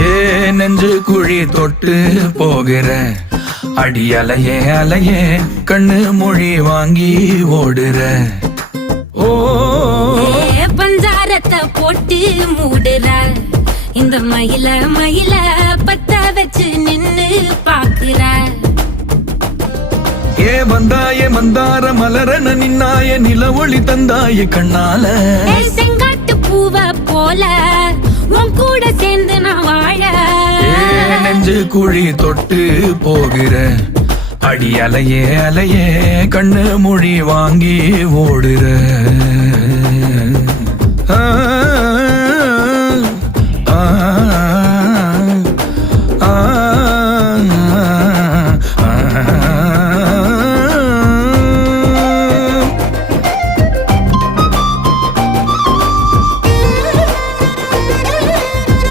ஏ நெஞ்சு குழி தொட்டு போகிற அடி அலையே அலையே கண்ணு மொழி வாங்கி ஓடுற. ஓ பஞ்சாரத்தை போட்டு மூடுற இந்த மயில மயில பத்த வச்சு நின்னு பாக்குற. ஏ வந்தாய மந்தார மலரன நின்னாய நில ஒளி தந்தாய கண்ணால. செங்காட்டு பூவ போல உன் கூட சேர்ந்து நான் வாழ. நெஞ்சு குழி தொட்டு போகிற அடி அலையே அலையே கண்ணு மொழி வாங்கி ஓடுற. ஆ ஆ